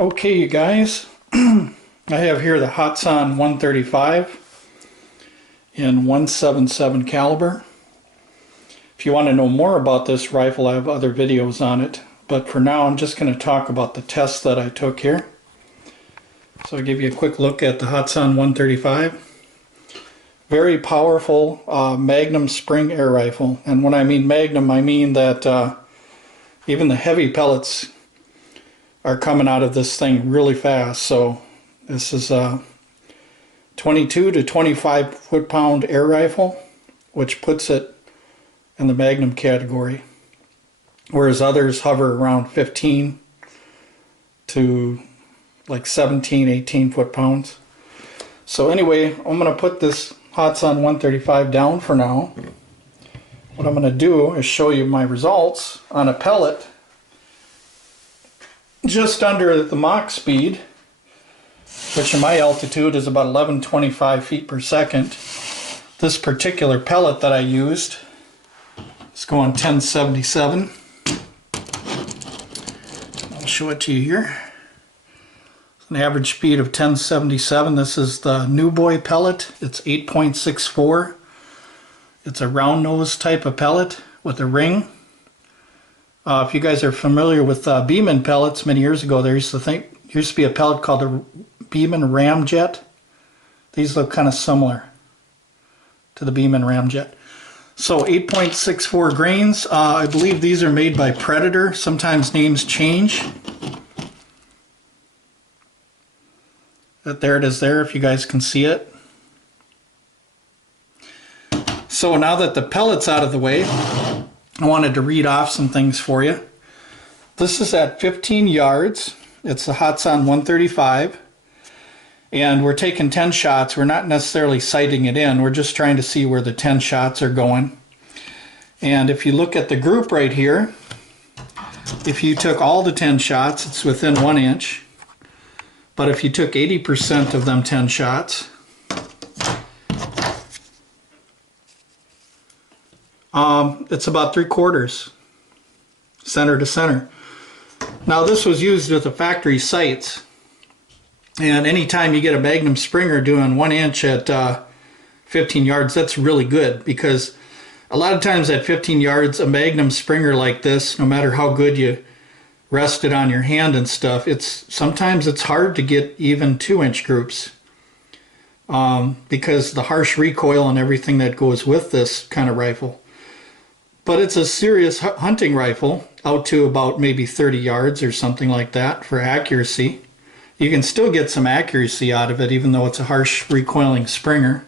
Okay, you guys, I have here the Hatsan 135 in 177 caliber. If you want to know more about this rifle, I have other videos on it, but for now I'm just going to talk about the test that I took here. So I'll give you a quick look at the Hatsan 135. Very powerful Magnum spring air rifle, and when I mean Magnum, I mean that even the heavy pellets are coming out of this thing really fast. So this is a 22 to 25 foot-pound air rifle, which puts it in the Magnum category, whereas others hover around 15 to like 17, 18 foot-pounds. So anyway, I'm going to put this Hatsan 135 down for now. What I'm going to do is show you my results on a pellet just under the Mach speed, which in my altitude is about 1125 feet per second. This particular pellet that I used is going 1077. I'll show it to you here. It's an average speed of 1077. This is the New Boy pellet. It's 8.64. It's a round nose type of pellet with a ring. If you guys are familiar with Beeman pellets, many years ago there used to be a pellet called a Beeman Ramjet. These look kind of similar to the Beeman Ramjet. So 8.64 grains. I believe these are made by Predator. Sometimes names change. But there it is there, if you guys can see it. So now that the pellet's out of the way, I wanted to read off some things for you. This is at 15 yards. It's the Hatsan 135. And we're taking 10 shots. We're not necessarily sighting it in. We're just trying to see where the 10 shots are going. And if you look at the group right here, if you took all the 10 shots, it's within 1 inch. But if you took 80% of them 10 shots, it's about 3/4 center to center. Now this was used with the factory sights, and anytime you get a Magnum Springer doing 1 inch at 15 yards, that's really good, because a lot of times at 15 yards, a Magnum Springer like this, no matter how good you rest it on your hand and stuff, sometimes it's hard to get even 2-inch groups because the harsh recoil and everything that goes with this kind of rifle. But it's a serious hunting rifle out to about maybe 30 yards or something like that for accuracy. You can still get some accuracy out of it even though it's a harsh recoiling Springer.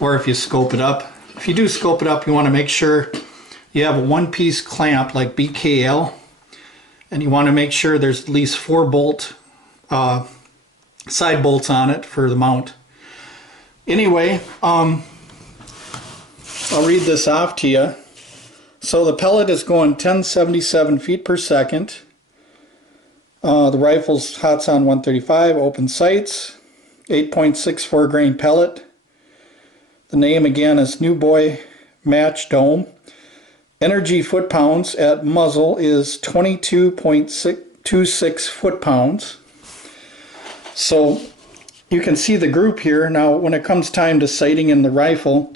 Or if you scope it up. If you do scope it up, you want to make sure you have a one-piece clamp like BKL, and you want to make sure there's at least 4 bolt side bolts on it for the mount. Anyway, I'll read this off to you. So the pellet is going 1077 feet per second. The rifle's Hatsan 135, open sights, 8.64 grain pellet. The name again is New Boy Match Dome. Energy foot-pounds at muzzle is 22.26 foot-pounds. So you can see the group here. Now when it comes time to sighting in the rifle,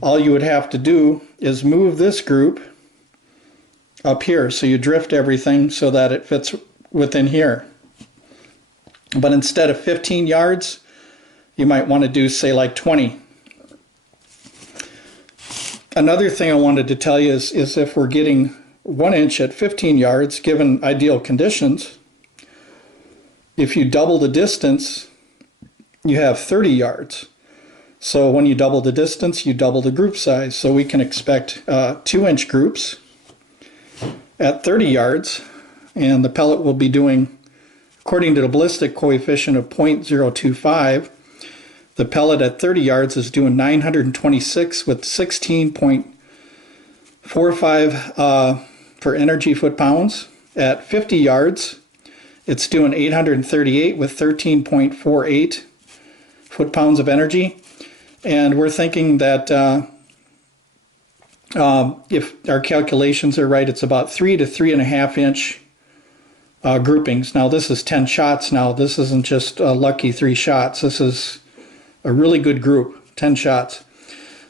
all you would have to do is move this group up here. So you drift everything so that it fits within here. But instead of 15 yards, you might want to do, say, like 20. Another thing I wanted to tell you is if we're getting 1 inch at 15 yards, given ideal conditions, if you double the distance, you have 30 yards. So when you double the distance, you double the group size. So we can expect 2-inch groups at 30 yards, and the pellet will be doing, according to the ballistic coefficient of 0.025, the pellet at 30 yards is doing 926 with 16.45 for energy foot-pounds. At 50 yards, it's doing 838 with 13.48 foot-pounds of energy. And we're thinking that if our calculations are right, it's about 3 to 3.5 inch groupings. Now this is 10 shots now. This isn't just a lucky 3 shots. This is a really good group, 10 shots.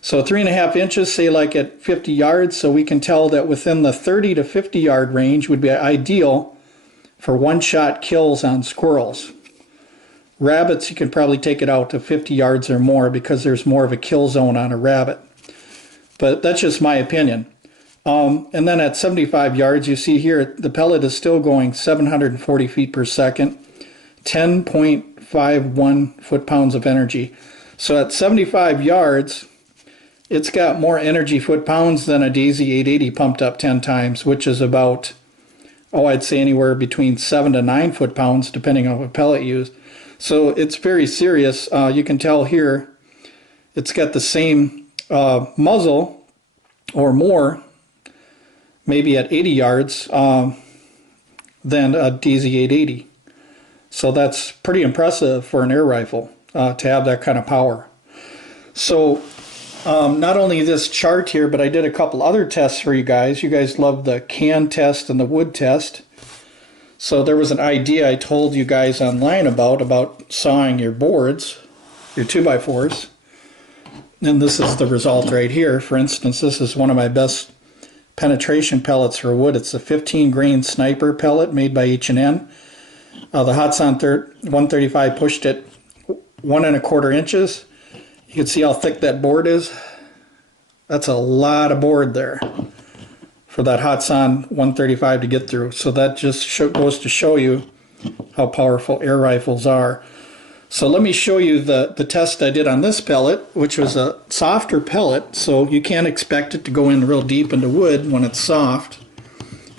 So 3.5 inches, say like at 50 yards, so we can tell that within the 30 to 50 yard range would be ideal for one-shot kills on squirrels. Rabbits, you can probably take it out to 50 yards or more because there's more of a kill zone on a rabbit. But that's just my opinion. And then at 75 yards, you see here, the pellet is still going 740 feet per second, 10.51 foot-pounds of energy. So at 75 yards, it's got more energy foot-pounds than a Daisy 880 pumped up 10 times, which is about, I'd say anywhere between 7 to 9 foot-pounds, depending on what pellet used. So it's very serious. You can tell here, it's got the same muzzle or more, maybe at 80 yards, than a Daisy 880. So that's pretty impressive for an air rifle to have that kind of power. So not only this chart here, but I did a couple other tests for you guys. You guys love the can test and the wood test. So there was an idea I told you guys online about sawing your boards, your 2x4s. And this is the result right here. For instance, this is one of my best penetration pellets for wood. It's a 15 grain sniper pellet made by H&N. The Hatsan 135 pushed it 1¼ inches. You can see how thick that board is. That's a lot of board there for that Hatsan 135 to get through. So that just goes to show you how powerful air rifles are. So let me show you the test I did on this pellet, which was a softer pellet, so you can't expect it to go in real deep into wood when it's soft,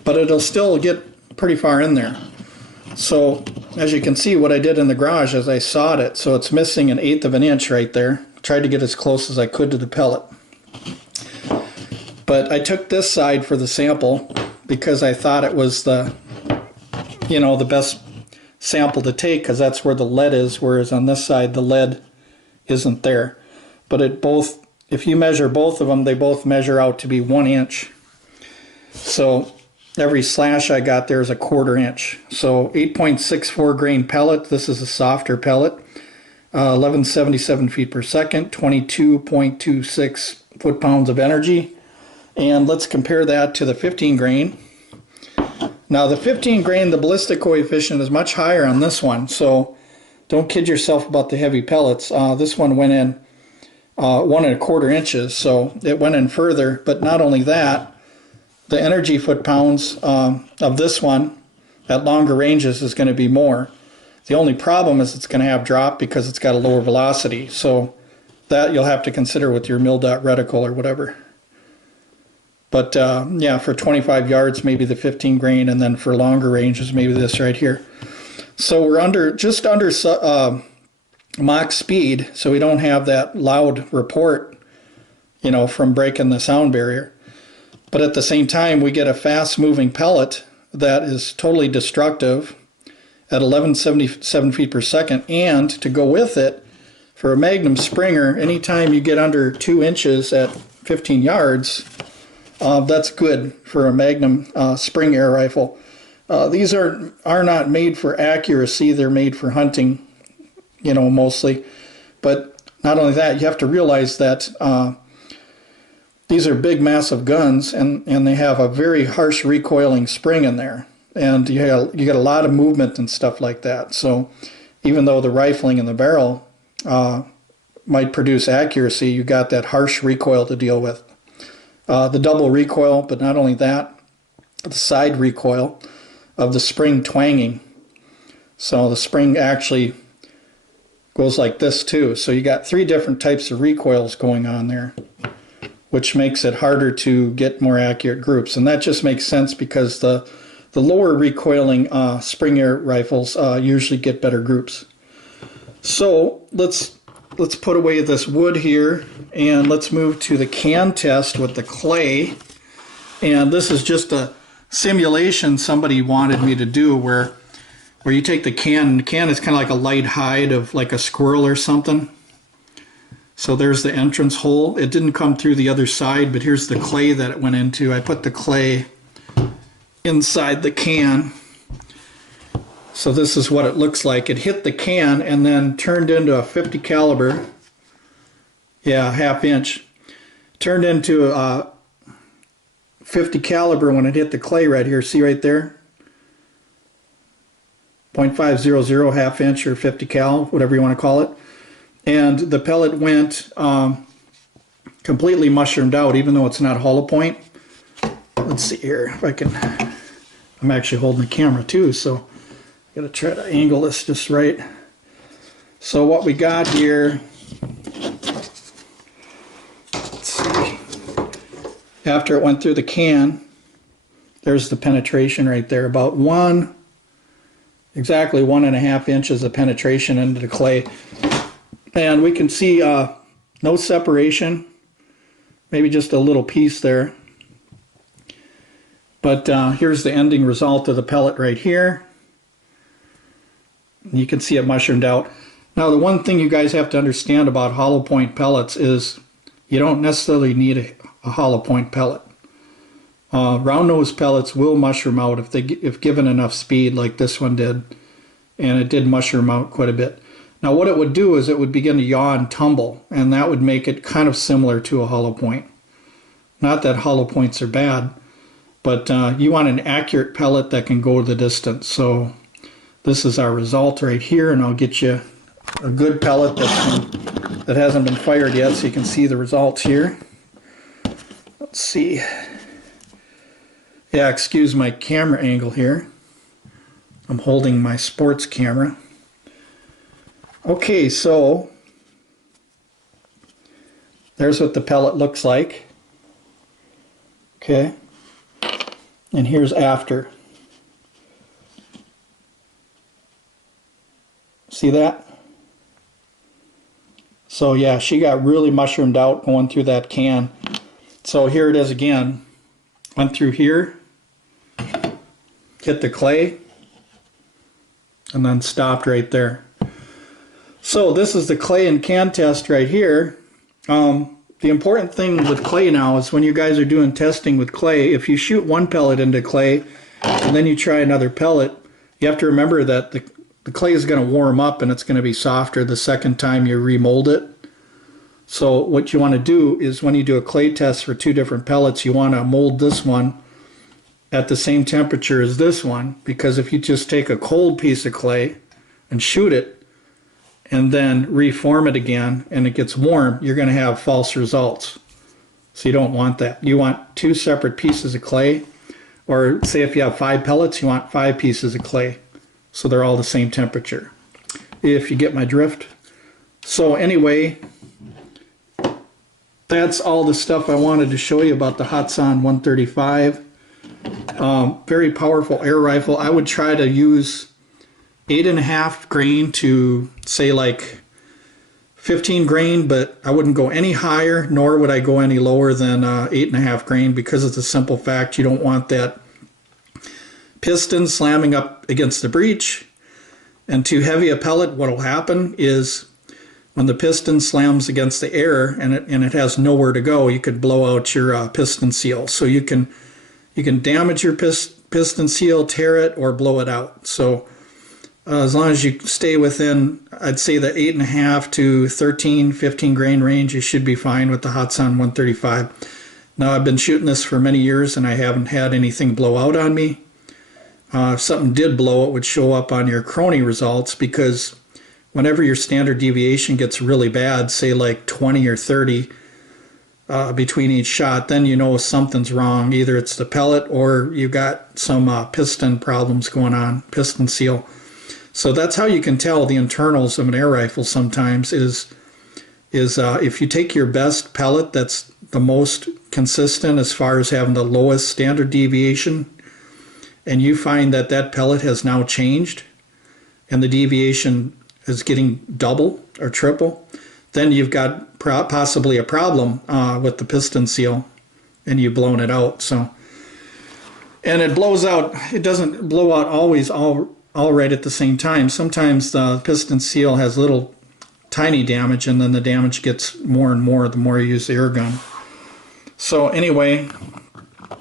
but it'll still get pretty far in there. So as you can see, what I did in the garage is I sawed it, so it's missing 1/8 of an inch right there. Tried to get as close as I could to the pellet. But I took this side for the sample because I thought it was the best sample to take, because that's where the lead is, whereas on this side the lead isn't there. But if you measure both of them, they both measure out to be 1 inch. So every slash I got there is 1/4 inch. So 8.64 grain pellet. This is a softer pellet. 1177 feet per second, 22.26 foot-pounds of energy. And let's compare that to the 15 grain. Now the 15 grain, the ballistic coefficient is much higher on this one, so don't kid yourself about the heavy pellets. This one went in 1¼ inches, so it went in further. But not only that, the energy foot-pounds of this one at longer ranges is going to be more. The only problem is it's going to have drop because it's got a lower velocity. So that you'll have to consider with your mil-dot reticle or whatever. But yeah, for 25 yards, maybe the 15 grain, and then for longer ranges, maybe this right here. So we're just under Mach speed, so we don't have that loud report, from breaking the sound barrier. But at the same time, we get a fast-moving pellet that is totally destructive at 1177 feet per second, and to go with it, for a Magnum Springer, anytime you get under 2 inches at 15 yards, that's good for a Magnum spring air rifle. These are not made for accuracy, they're made for hunting, mostly. But not only that, you have to realize that these are big, massive guns, and they have a very harsh recoiling spring in there. And you get a lot of movement and stuff like that. So even though the rifling in the barrel might produce accuracy, you got that harsh recoil to deal with. The double recoil, but not only that, the side recoil of the spring twanging. So the spring actually goes like this too. So you got 3 different types of recoils going on there, which makes it harder to get more accurate groups. And that just makes sense because the lower recoiling spring air rifles usually get better groups. So let's put away this wood here, and let's move to the can test with the clay. And this is just a simulation somebody wanted me to do where you take the can, and the can is kind of like a light hide of like a squirrel or something. So there's the entrance hole. It didn't come through the other side, but here's the clay that it went into. I put the clay inside the can, So this is what it looks like. It hit the can and then turned into a 50 caliber. Yeah, half inch. Turned into a 50 caliber when it hit the clay right here. See right there? 0.500 half inch or 50 cal, whatever you want to call it. And the pellet went completely mushroomed out, even though it's not hollow point. Let's see here if I can. I'm actually holding the camera too, so I gotta try to angle this just right. So what we got here, let's see, after it went through the can, there's the penetration right there, about exactly 1.5 inches of penetration into the clay. And we can see no separation, maybe just a little piece there. But here's the ending result of the pellet right here. You can see it mushroomed out. Now the one thing you guys have to understand about hollow point pellets is you don't necessarily need a hollow point pellet. Round nose pellets will mushroom out if given enough speed like this one did, and it did mushroom out quite a bit. Now what it would do is it would begin to yaw and tumble, and that would make it kind of similar to a hollow point. Not that hollow points are bad, but you want an accurate pellet that can go the distance. So this is our result right here, and I'll get you a good pellet that hasn't been fired yet so you can see the results here. Let's see. Yeah, excuse my camera angle here. I'm holding my sports camera. Okay, so there's what the pellet looks like. Okay. And here's after. See that? So yeah, she got really mushroomed out going through that can. So here it is again. Went through here, hit the clay, and then stopped right there. So this is the clay and can test right here. The important thing with clay now is when you guys are doing testing with clay, if you shoot one pellet into clay and then you try another pellet, you have to remember that the clay is going to warm up and it's going to be softer the second time you remold it. So what you want to do is when you do a clay test for two different pellets, you want to mold this one at the same temperature as this one, because if you just take a cold piece of clay and shoot it and then reform it again and it gets warm, you're going to have false results. So you don't want that. You want two separate pieces of clay, or say if you have 5 pellets, you want 5 pieces of clay so they're all the same temperature, if you get my drift. So anyway, that's all the stuff I wanted to show you about the Hatsan 135. Very powerful air rifle. I would try to use 8.5 grain to say like 15 grain, but I wouldn't go any higher, nor would I go any lower than 8.5 grain, because it's a simple fact you don't want that piston slamming up against the breech. And too heavy a pellet, what will happen is when the piston slams against the air and it has nowhere to go, you could blow out your piston seal. So you can damage your piston seal, tear it, or blow it out. So as long as you stay within, I'd say the 8.5 to 13, 15 grain range, you should be fine with the Hatsan 135. Now I've been shooting this for many years and I haven't had anything blow out on me. If something did blow, it would show up on your Crony results, because whenever your standard deviation gets really bad, say like 20 or 30 between each shot, then you know something's wrong. Either it's the pellet or you got some piston problems going on, piston seal. So that's how you can tell the internals of an air rifle sometimes is if you take your best pellet that's the most consistent as far as having the lowest standard deviation, and you find that that pellet has now changed and the deviation is getting double or triple, then you've got possibly a problem with the piston seal and you've blown it out. So, and it blows out, it doesn't blow out always all right at the same time. Sometimes the piston seal has little tiny damage, and then the damage gets more and more the more you use the air gun. So anyway,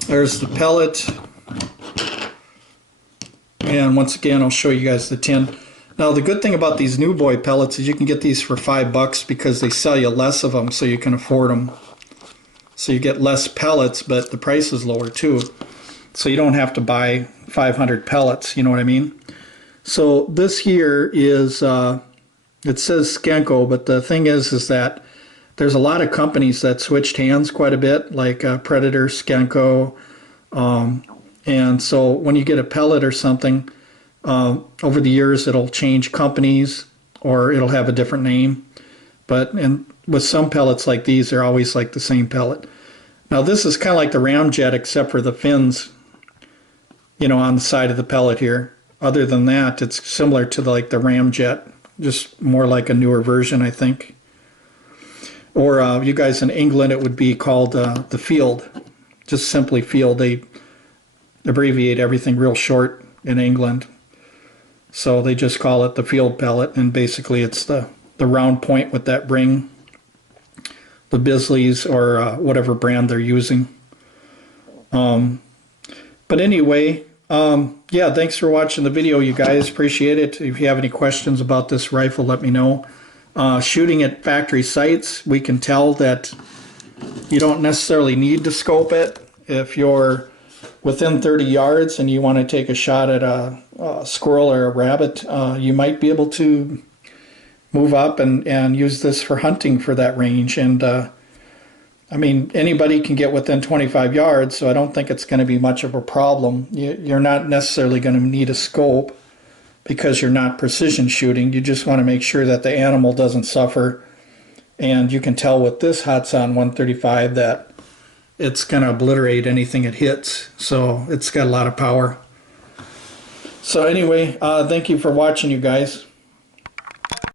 there's the pellet. And once again, I'll show you guys the tin. Now, the good thing about these New Boy pellets is you can get these for $5 because they sell you less of them so you can afford them. So you get less pellets, but the price is lower too. So you don't have to buy 500 pellets, you know what I mean? So this here is, it says Skenko, but the thing is that there's a lot of companies that switched hands quite a bit, like Predator, Skenko, and so when you get a pellet or something, over the years it'll change companies or it'll have a different name. But with some pellets like these, they're always like the same pellet. Now this is kind of like the Ramjet except for the fins, you know, on the side of the pellet here. Other than that, it's similar to like the Ramjet, just more like a newer version, I think. Or you guys in England, it would be called the Field, just simply Field. They abbreviate everything real short in England. So they just call it the Field pellet, and basically it's the round point with that ring, the Bisleys or whatever brand they're using. But anyway, yeah, thanks for watching the video, you guys. Appreciate it. If you have any questions about this rifle, let me know. Shooting at factory sites, we can tell that you don't necessarily need to scope it. If you're within 30 yards and you want to take a shot at a squirrel or a rabbit, you might be able to move up and use this for hunting for that range. And I mean, anybody can get within 25 yards, so I don't think it's going to be much of a problem. You're not necessarily going to need a scope because you're not precision shooting. You just want to make sure that the animal doesn't suffer. And you can tell with this Hatsan 135 that it's going to obliterate anything it hits. So it's got a lot of power. So anyway, thank you for watching, you guys.